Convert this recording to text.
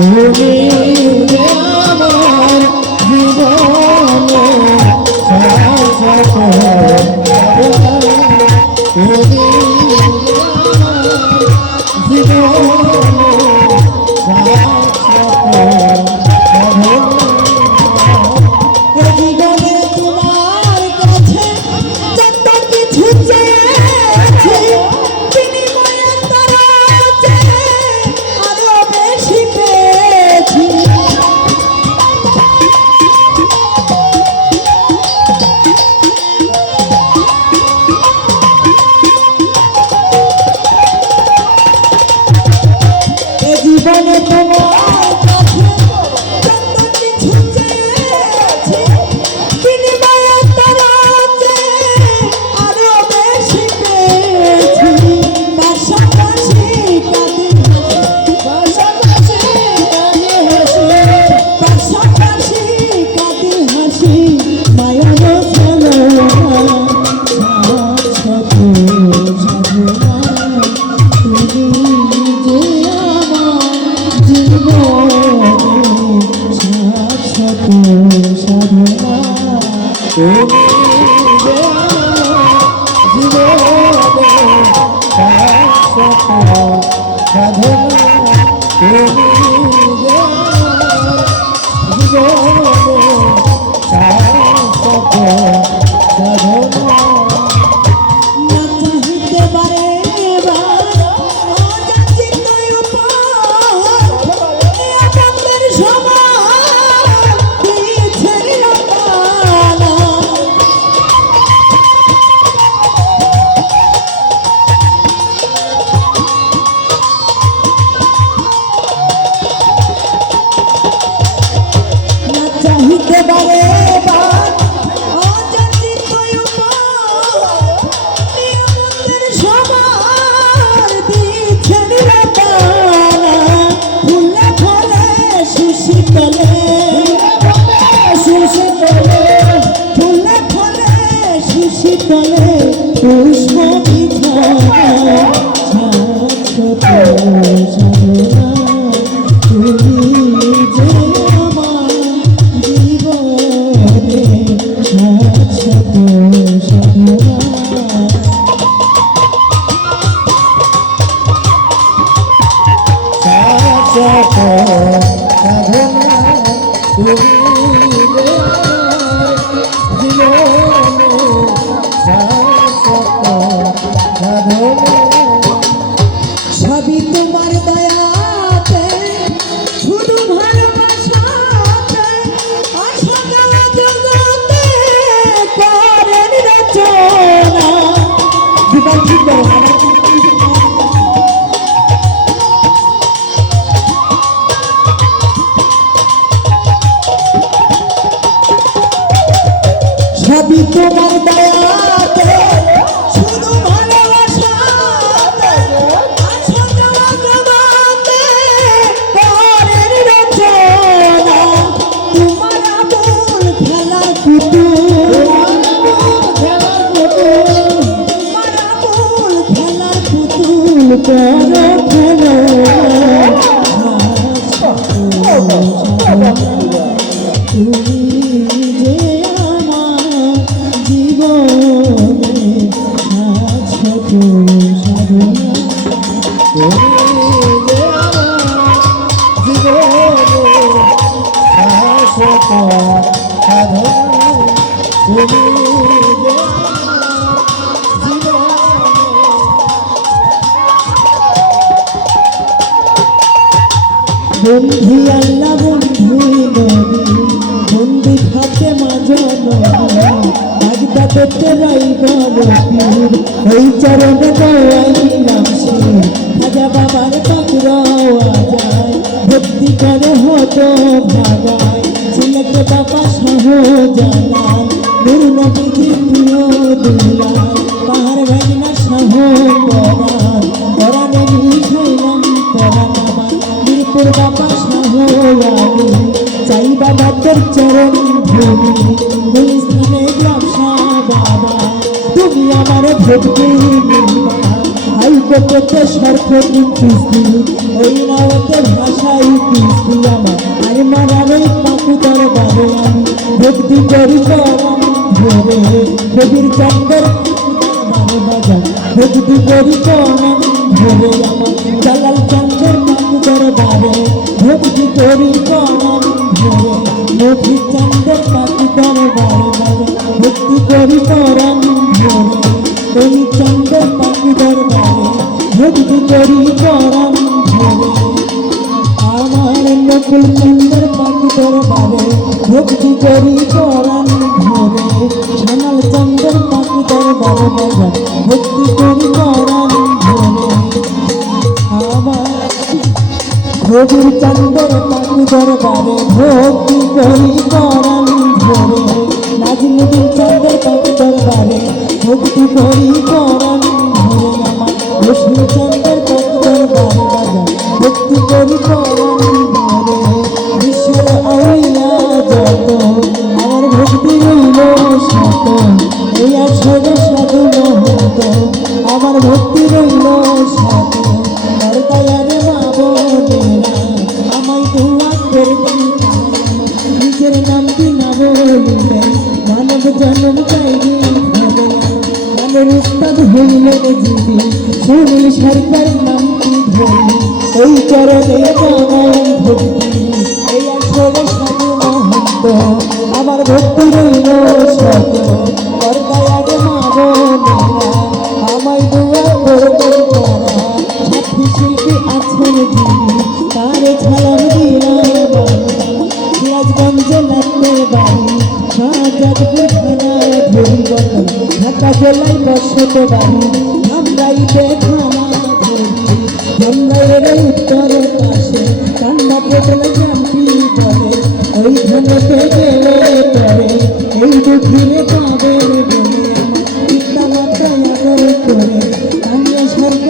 তুমি যে আমার জীবনে শাশ্বত তুমি তোমার দয়াতে শুধু ভালোবাসাতে আছো জগতে পরের রচনা তোমার আমূল খেলার পুতুল তোমার আমূল খেলার পুতুল করো খেলো তুমি বন্ধু আল্লাহ বন্ধু বন্ধু খাতে মাজন আগদা করতে রাইব ওই চরণে দোয়াইলাম শির খাজা বাবার পাকড়াওয়া যায় ভক্তি করে হতো ভাগায় ছিলেকে বাবা সহ জানান নুর নবীজি প্রিয় দুলাল পাহাড় ভাগিনা সহ পরাণ পরাণে মিশাইলাম পরাণ আমার মিরপুর বাবা সহ আমি চাই বাবা তোর চরণ ভূমি গুলিস্তানে ব্যবসা বাবা তুমি আমার ভক্তি হাই পেতে সর্বদিন কিস্তি ওই নাওতে ভাষাই কিস্তি আমার আর মারার ওই পাকুদার বারে আমি ভক্তি করি করম ধরে কবির চন্দ্র বারে বাজার ভক্তি করি করম ধরে আমার জালাল চন্দ্রের পাকুদার বারে ভক্তি করি করম ধরে নবী চন্দ্রের পাকুদার বারে বারে ভক্তি করি করম ধরে কবি চন্দ্রের পাকুদার বারে ভক্তি করি করম ধরে আমার নকুল চন্দ্রের পাকুদার বারে ভক্তি করি করম ধরে সোনাল চন্দ্রের পাকুদার বারে বাজার ভক্তি করি করম ধরে আমার কবির চন্দ্রের পাকুদার বারে ভক্তি করি করম ধরে নাজমুদ্দিন চন্দ্রের পাকুদার বারে ভক্তি করি করম ধরে আমার রশ্মি চন্দ্রের পাকুদার বারে বাজার ভক্তি করি করম ধরে বিশ্বের আউলিয়া যত আমার ভক্তি রইল শত এই আসর সাধু মহন্ত আমার ভক্তি রইল শত তার দয়ারে মা বোনেরা আমায় দোয়া করবেন নিজের নামটি না বলিলে মানব জন্ম চাইবে আমার উস্তাদ হইলেন জীবী সুনীল সরকার নামটি ধরি ওই চরণে জানাই ভক্তি এই আসর সাধু মহন্ত আমার ভক্তি রইল শত তার দয়ারে মা বোনেরা আমায় দোয়া করবেন তারা সাথী শিল্পী আছেন যিনি তারে ছালাম দিয়া সিরাজগঞ্জে লাগতে বাড়ি শাহজাদপুর থানায় ধরি বটন ঢাকা জেলায় বসত বাড়ি ধামরাইতে থানা ধরি ধামরাইয়ের উত্তর পাশে কান্না পটল গ্রামটি বলে ওই ধানেতে গেলে পরে এই দুঃখিরে পাবেন বলে আমার পিতা মাত্রায় আদর করে কানিয়া সরকার